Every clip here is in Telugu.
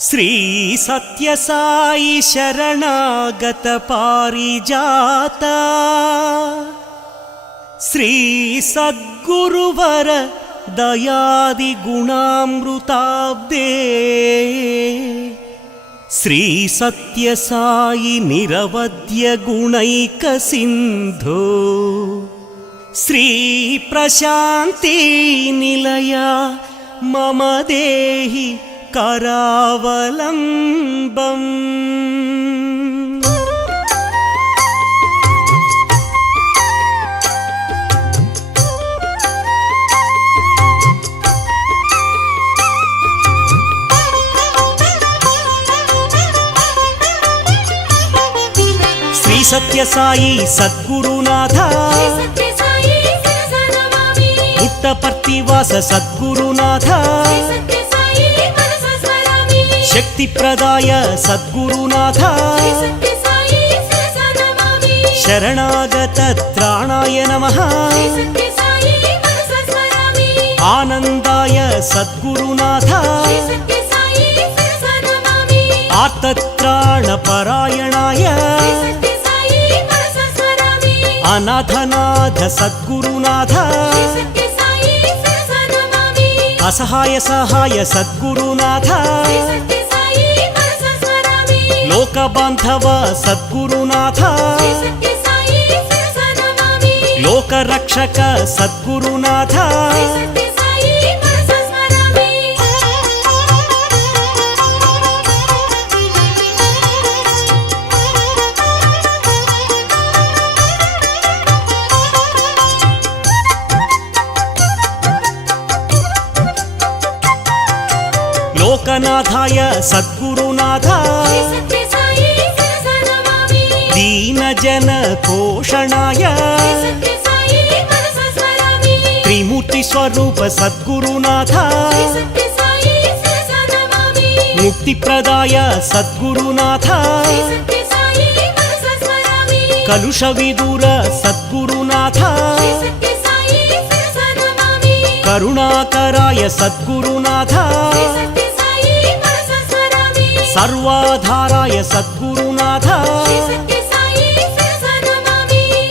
ಶ್ರೀ ಸತ್ಯ ಸಾಯಿ ಶರಣಾಗತ ಪಾರಿಜಾತ ಶ್ರೀ ಸದ್ಗುರುವರ ದಯಾದಿ ಗುಣಾಮೃತಾಬ್ದೇ ಶ್ರೀ ಸತ್ಯ ಸಾಯಿ ನಿರವಧ್ಯ ಗುಣೈಕ ಸಿಂಧು ಶ್ರೀ ಪ್ರಶಾಂತಿ ನಿಲಯ ಮಮ ದೇಹಿ ಕರಾವಲಂಬಂ. ಶ್ರೀ ಸತ್ಯ ಸಾಯಿ ಸದ್ಗುರುನಾಥ ಪುಟ್ಟಪರ್ತಿವಾಸ ಸದ್ಗುರುನಾಥ ಶಕ್ತಿ ಪ್ರದಾಯ ಸದ್ಗುರುನಾಥ ಶರಣಾಗತ ತ್ರಾಣಾಯ ನಮಃ ಆನಂದಾಯ ಸದ್ಗುರುನಾಥ ಆರ್ತತ್ರಾಣ ಪರಾಯಣಾಯ ಅನಾಥನಾಥ ಸದ್ಗುರುನಾಥ ಅಸಹಾಯ ಸಹಾಯ ಸದ್ಗುರುನಾಥ ಲೋಕ ಬಾಂಧವ ಸದ್ಗುರುನಾಥ ಲೋಕ ರಕ್ಷಕ ಸದ್ಗುರುನಾಥ ಲೋಕನಾಥಾಯ ಸದ್ಗುರುನಾಥ ದೀನ ಜನ ಪೋಷಣಾಯ ತ್ರಿಮೂರ್ತಿ ಸ್ವರೂಪ ಸದ್ಗುರುನಾಥ ಮುಕ್ತಿ ಪ್ರದಾಯ ಸದ್ಗುರುನಾಥ ಕಲುಷ ವಿದೂರ ಸದ್ಗುರುನಾಥ ಕರುಣಾಕರಾಯ ಸದ್ಗುರುನಾಥ ಸರ್ವಾಧಾರಾಯ ಸದ್ಗುರುನಾಥ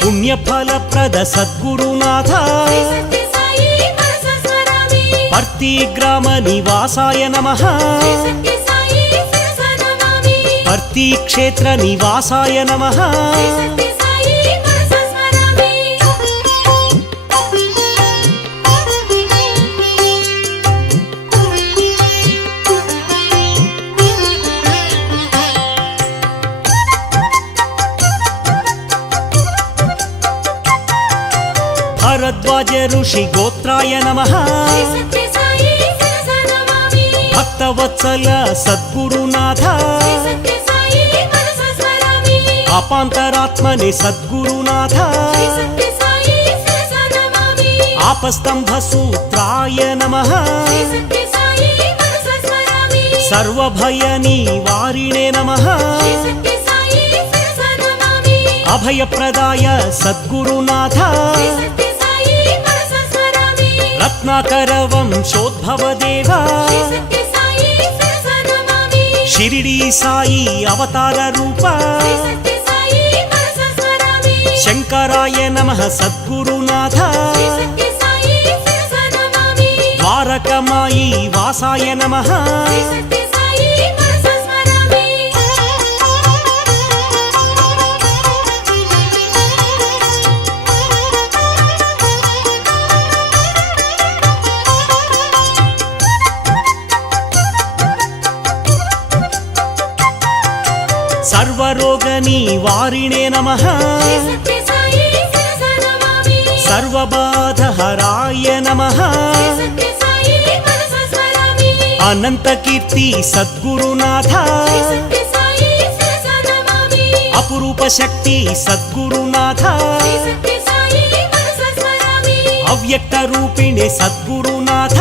ಪುಣ್ಯಫಲಪ್ರದ ಸದ್ಗುರುನಾಥ ಪರ್ತಿ ಗ್ರಾಮ ನಿವಾಸಾಯ ನಮಃ ಪರ್ತಿ ಕ್ಷೇತ್ರ ನಿವಾಸಾಯ ನಮಃ ಭರದ್ವಾಜ ಋಷಿ ಗೋತ್ರಾಯ ನಮಃ ಭಕ್ತವತ್ಸಲ ಸದ್ಗುರುನಾಥ ಅಪಾಂತರಾತ್ಮನೆ ಸದ್ಗುರುನಾಥ ಆಪಸ್ತಂಭ ಸೂತ್ರಾಯ ನಮಃ ಸರ್ವಭಯ ನಿವಾರಿಣೆ ನಮಃ ಅಭಯಪ್ರದಾಯ ಸದ್ಗುರುನಾಥ ರತ್ನಾಕರ ವಂಶೋದ್ಭವ ದೇವ ಶಿರಿಡಿ ಸಾಯಿ ಅವತಾರ ರೂಪ ಶಂಕರಾಯ ನಮಃ ಸದ್ಗುರುನಾಥ ದ್ವಾರಕಮಾಯಿ ವಾಸಾಯ ನಮಃ ಸರ್ವರೋಗ ನಿವಾರಿಣೆ ನಮಃ ಸರ್ವಬಾಧ ಹರಾಯ ನಮಃ ಅನಂತ ಕೀರ್ತಿ ಸದ್ಗುರುನಾಥ ಅಪರೂಪ ಶಕ್ತಿ ಸದ್ಗುರುನಾಥ ಅವ್ಯಕ್ತ ರೂಪಿಣೆ ಸದ್ಗುರುನಾಥ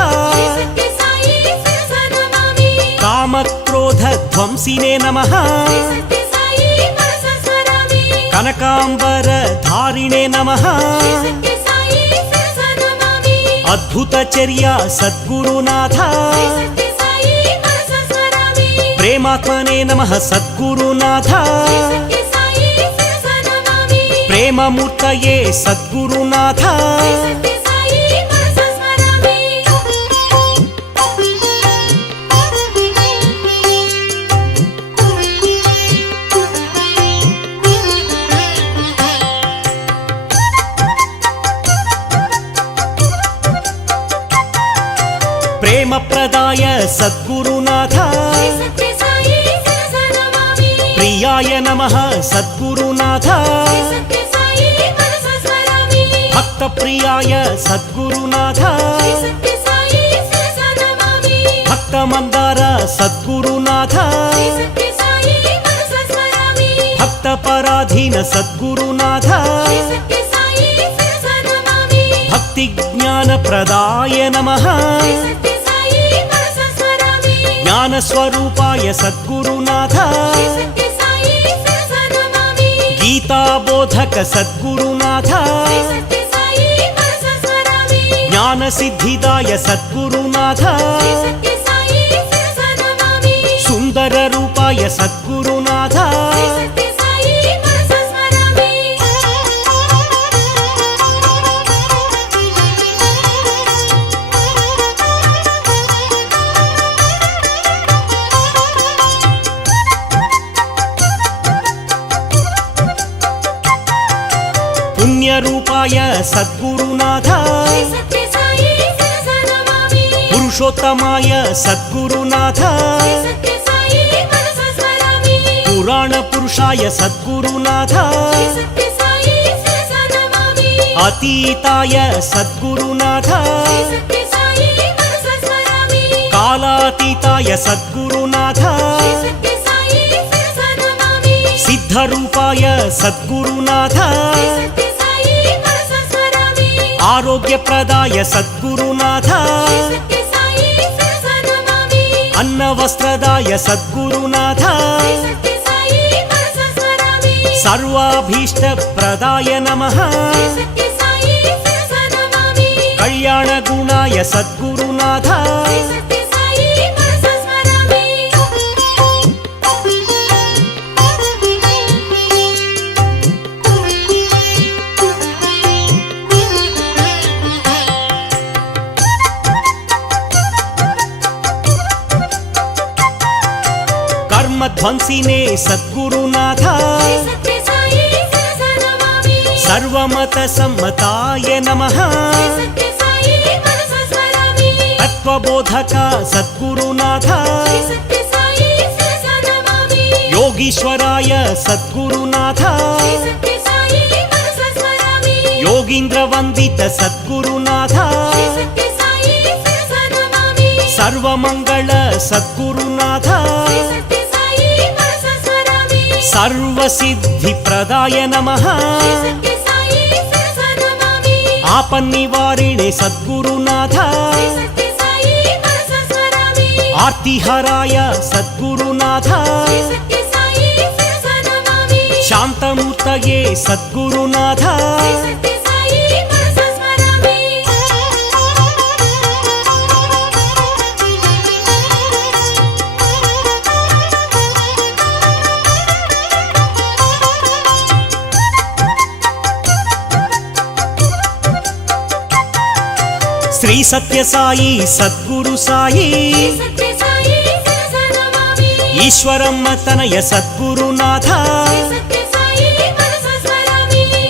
ಕಾಮಕ್ರೋಧ ಧ್ವಂಸಿನೇ ನಮಃ ಕನಕಾಂಬರ ಧಾರಿಣೆ ನಮಃ ಅದ್ಭುತ ಚರ್ಯ ಸದ್ಗುರುನಾಥ ప్రేమాత్మనే నమః సద్గురునాథ ప్రేమమూర్తయే సద్గురునాథ ప్రేమ ప్రదాయ సద్గురునాథ ప్రియాయ నమః సద్గురునాథ భక్త ప్రియాయ సద్గురునాథ భక్త మందార సద్గురునాథ భక్త పరాధీన సద్గురునాథ భక్తి జ్ఞాన ప్రదాయ నమః జ్ఞాన స్వరూపాయ సద్గురునాథ గీతా బోధక సద్గురునాథ జ్ఞాన సిద్ధిదాయ సద్గురునాథ సుందర రూపాయ సద్గురునాథ పుణ్యరూపాయ సద్గురునాథ పురుషోత్తమాయ సద్గురునాథ పురాణ పురుషాయ సద్గురునాథ అతీతాయ సద్గురునాథ కాలాతీతాయ సద్గురునాథ సిద్ధరూపాయ సద్గురునాథ ఆరోగ్యప్రదాయ సద్గురునాథ అన్నవస్త్రదాయ సద్గురునాథ సర్వాభీష్టప్రదాయ నమః కళ్యాణగుణాయ సద్గురునాథ ధ్వంసినే సద్గురునాథ సర్వమత సమ్మతాయ నమః తత్వబోధక సద్గురునాథ యోగీశ్వరాయ సద్గురునాథ యోగీంద్రవందిత సద్గురునాథ సర్వమంగళ సద్గురునాథ సర్వసిద్ధి ప్రదాయ నమః ఆపన్నివారిణే సద్గురునాథ ఆర్తిహరాయ సద్గురునాథ శాంతమూర్తయే సద్గురునాథ శ్రీ సత్యసాయి సద్గురు సాయి ఈశ్వరమ్మ తనయ సద్గురునాథ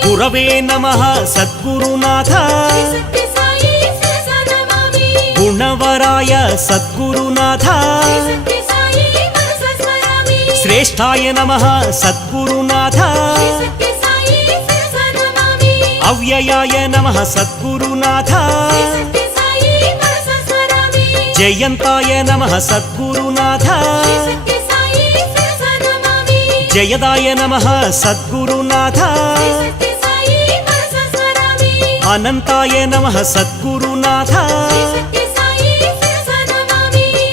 గురవే నమః సద్గురునాథ గుణవరాయ సద్గురునాథ శ్రేష్ఠాయ నమః సద్గురునాథ అవ్యయాయ నమః సద్గురునాథ జయంతాయ నమః సద్గురునాథ జయదాయ నమః సద్గురునాథ అనంతాయ నమః సద్గురునాథ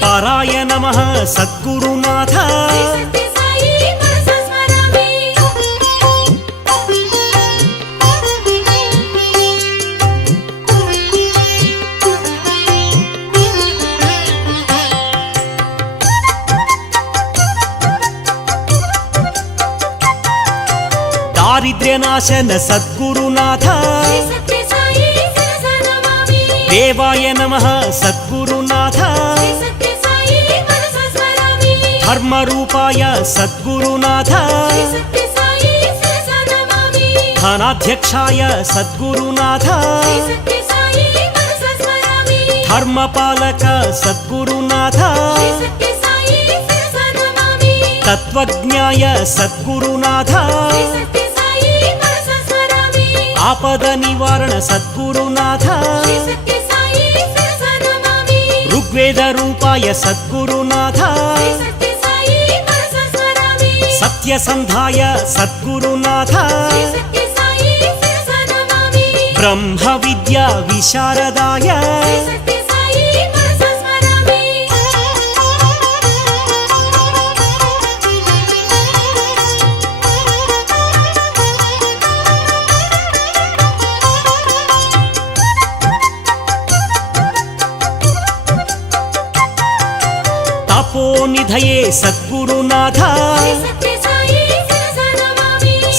పరాయ నమః సద్గురునాథ दारिद्र्यनाशन सद्गुरुनाथ देवाय नमः सद्गुरुनाथ धर्मरूपाय सद्गुरुनाथ धनाध्यक्षाय सद्गुरुनाथ धर्मपालक सद्गुरुनाथ तत्त्वज्ञाय सद्गुरुनाथ आपद निवारण सद्गुरुनाथ ऋग्वेद रूपाय सद्गुरुनाथ सत्यसन्धाय सद्गुरुनाथ ब्रह्म विद्या विशारदाय तपोनिधये सद्गुरुनाथ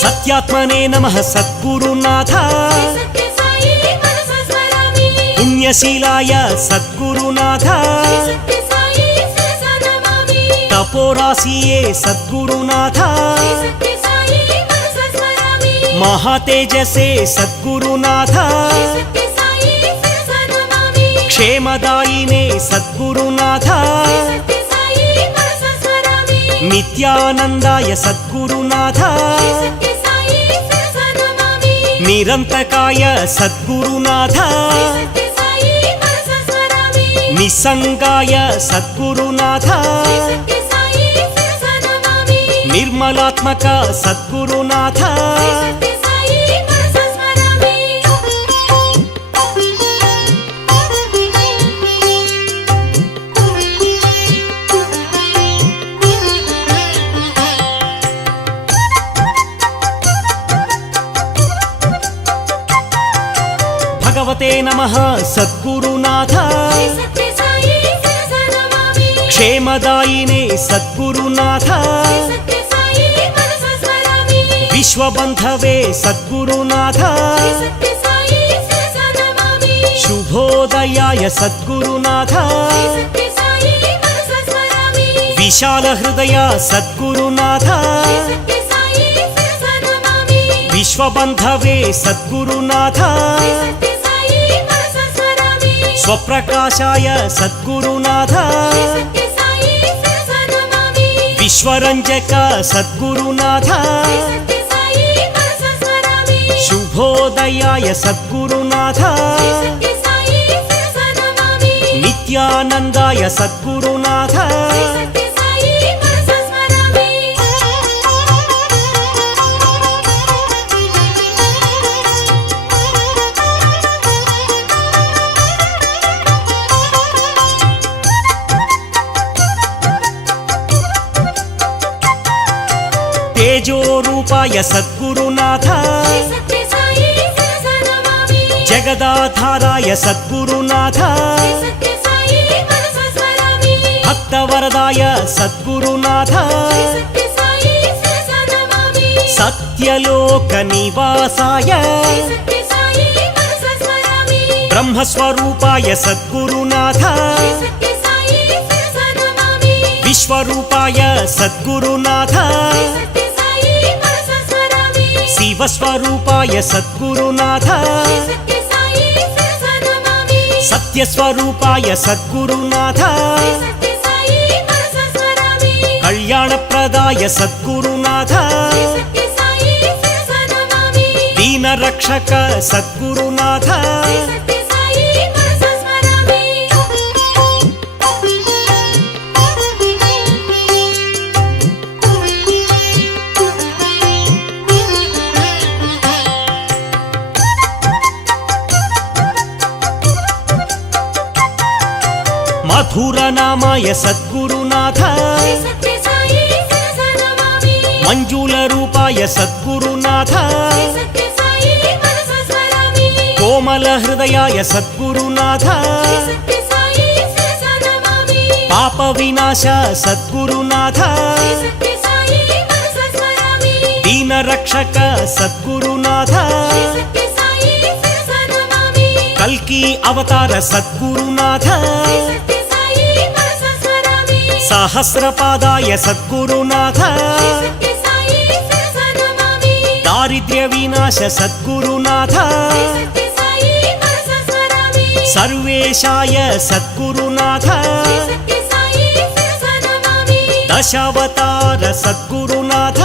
सत्यात्मने नमः सद्गुरुनाथ पुण्यशीलाय सद्गुरुनाथ तपोराशिये सद्गुरुनाथ महातेजसे सद्गुरुनाथ क्षेमदायिने सद्गुरुनाथ नित्यानन्दाय सद्गुरुनाथ निरन्तकाय सद्गुरुनाथ निस्सङ्गाय सद्गुरुनाथ निर्मलात्मक सद्गुरुनाथ भगवते नमः सद्गुरुनाथ क्षेमदायिने सद्गुरुनाथ विश्वबन्धवे सद्गुरुनाथ शुभोदयाय सद्गुरुनाथ विशालहृदय सद्गुरुनाथ विश्वबन्धवे सद्गुरुनाथ स्वप्रकाशाय सद्गुरुनाथ विश्वरञ्जक सद्गुरुनाथ शुभोदयाय सद्गुरुनाथ नित्यानन्दाय सद्गुरुनाथ तेजो रूपाय सद्गुरुनाथ जगदाधाराय सद्गुरुनाथ भक्तवरदाय सद्गुरुनाथ सत्यलोकनिवासाय ब्रह्मस्वरूपाय सद्गुरुनाथ विश्वरूपाय सद्गुरुनाथ शिवस्वरूपाय सद्गुरुनाथ सत्यस्वरूपाय सद्गुरुनाथ कल्याणप्रदाय सद्गुरुनाथ दीनरक्षक सद्गुरुनाथ मधुरनामाय सद्गुरुनाथ मंजूलरूपाय सद्गुरुनाथ कोमलहृदयाय सद्गुरुनाथ पापविनाश सद्गुरुनाथ दीन रक्षक सद्गुरुनाथ कल्की अवतार सद्गुरुनाथ सहस्रपादाय सद्गुरुनाथ दारिद्र्य विनाश सद्गुरुनाथ सर्वेशाय सद्गुरुनाथ दशावतार सद्गुरुनाथ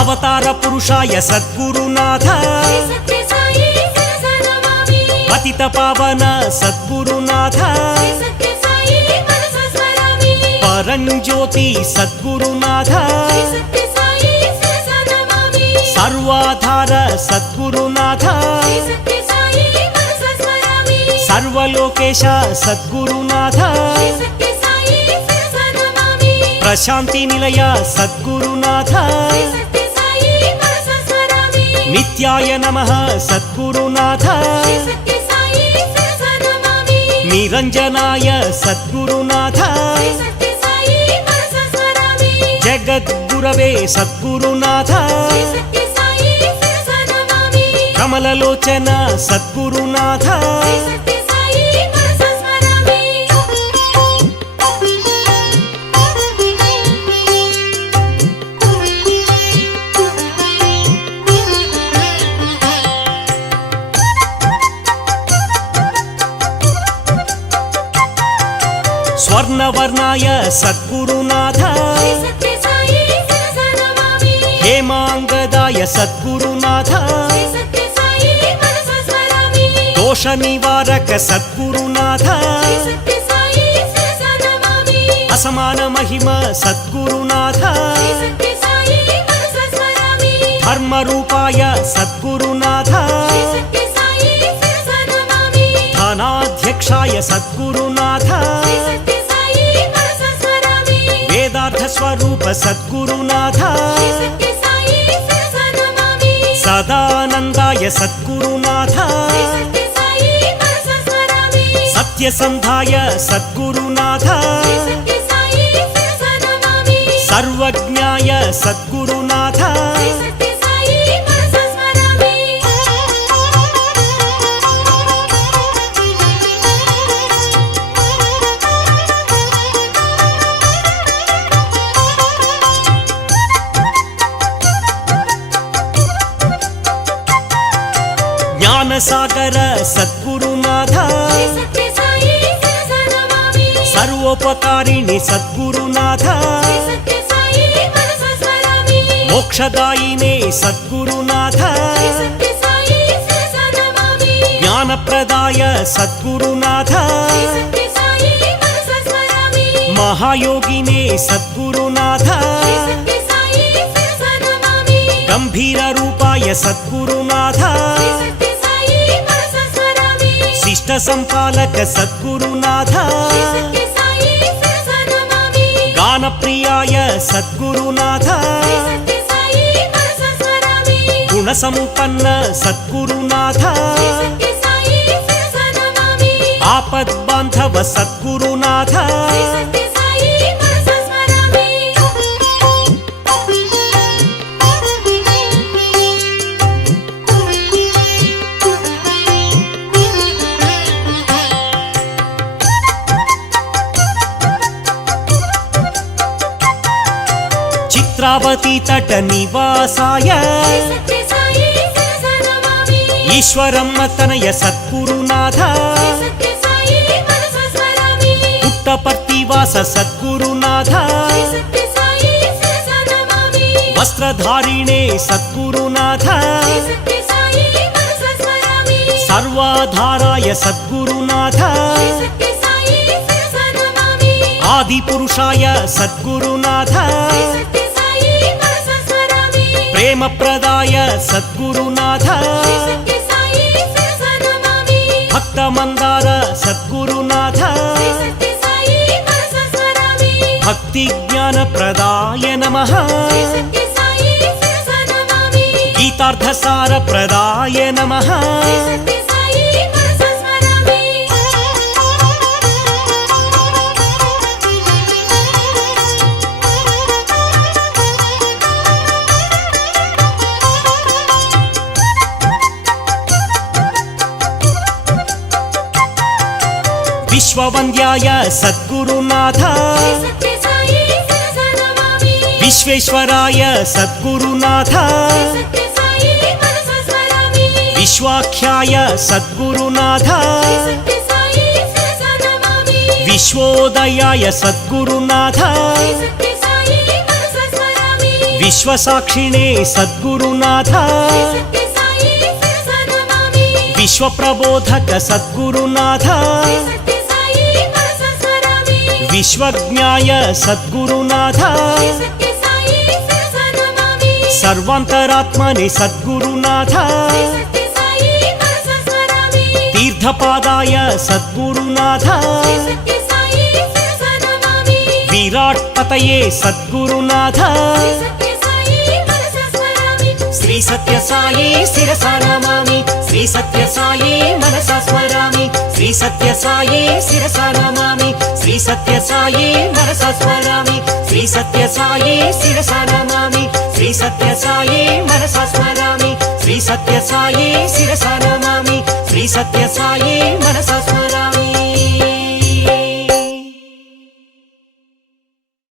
अवतार पुरुषाय सद्गुरुनाथ पतित पावन सद्गुरुनाथ परंज्योति सद्गुरुनाथ सर्वाधार सद्गुरुनाथ सर्वलोकेश सद्गुरुनाथ प्रशांति निलय सद्गुरुनाथ नित्याय नमः सद्गुरुनाथ निरंजनाय सद्गुरुनाथ जगद्गुरवे सद्गुरुनाथ कमललोचन सद्गुरुनाथ स्वर्णवर्णाय सद्गुरुनाथ हेमांगदाय सद्गुरुनाथ दोष निवारक सद्गुरुनाथ असमान महिमा सद्गुरुनाथ धर्म रूपाय सद्गुरुनाथ धनाध्यक्षाय सद्गुरुनाथ वेदार्थ स्वरूप सद्गुरुनाथ सदानंदाय सद्गुरुनाथ सत्यसंधाय सद्गुरुनाथ सर्वज्ञाय सद्गुरुनाथ ज्ञानसागर सद्गुरुनाथ सर्वोपकारिणि सद्गुरुनाथ मोक्षदायिने सद्गुरुनाथ ज्ञानप्रदाय सद्गुरुनाथ महायोगिने सद्गुरुनाथ गंभीर रूपाय सद्गुरुनाथ शिष्ट संपालक सद्गुरुनाथ गान प्रियाय सद्गुरुनाथ गुण संपन्न सद्गुरुनाथ आपद बांधव सद्गुरुनाथ चित्रावती तट निवासाय ईश्वरं तनय सद्गुरुनाथ पुट्टपर्तिवास सद्गुरुनाथ वस्त्रधारिणे सद्गुरुनाथ सर्वाधाराय सद्गुरुनाथ आदिपुरुषाय सद्गुरुनाथ प्रेम प्रदाय सद्गुरुनाथ भक्त मंदार सद्गुरुनाथ भक्त భక్తి జ్ఞాన ప్రదాయ నమః శ్రీ సత్య సాయి శిరస నమామి గీతార్థసార ప్రదాయ నమః శ్రీ సత్య సాయి మనస స్మరామి విశ్వవంద్యాయ సద్గురునాథ శ్రీ సత్య సాయి శిరస నమామి విశ్వేశ్వరాయ సద్గురునాథ శ్రీ సత్య సాయి మనస స్మరామి విశ్వాఖ్యాయ సద్గురునాథ శ్రీ సత్య సాయి శిరస నమామి విశ్వోదయాయ సద్గురునాథ శ్రీ సత్య సాయి మనస స్మరామి విశ్వసాక్షిణే సద్గురునాథ శ్రీ సత్య సాయి శిరస నమామి విశ్వప్రబోధక సద్గురునాథ శ్రీ సత్య సాయి మనస స్మరామి విశ్వజ్ఞాయ సద్గురునాథ శ్రీ సత్య సాయి శిరస నమామి సర్వాంతరాత్మని సద్గురునాథ శ్రీ సత్య సాయి మనస స్మరామి తీర్థపాదాయ సద్గురునాథ శ్రీ సత్య సాయి శిరస నమామి విరాట్ పతయే సద్గురునాథ శ్రీ సత్య సాయి మనస స్మరామి శ్రీ సత్య సాయి శిరస నమామి శ్రీ సత్య సాయి మనస స్మరామి శ్రీ సత్య సాయి శిరస నమామి శ్రీ సత్య సాయి మనస స్మరామి శ్రీ సత్య సాయి శిరస నమామి శ్రీ సత్య సాయి మనస స్మరామి శ్రీ సత్య సాయి శిరస నమామి శ్రీ సత్య సాయి మనస స్మరామి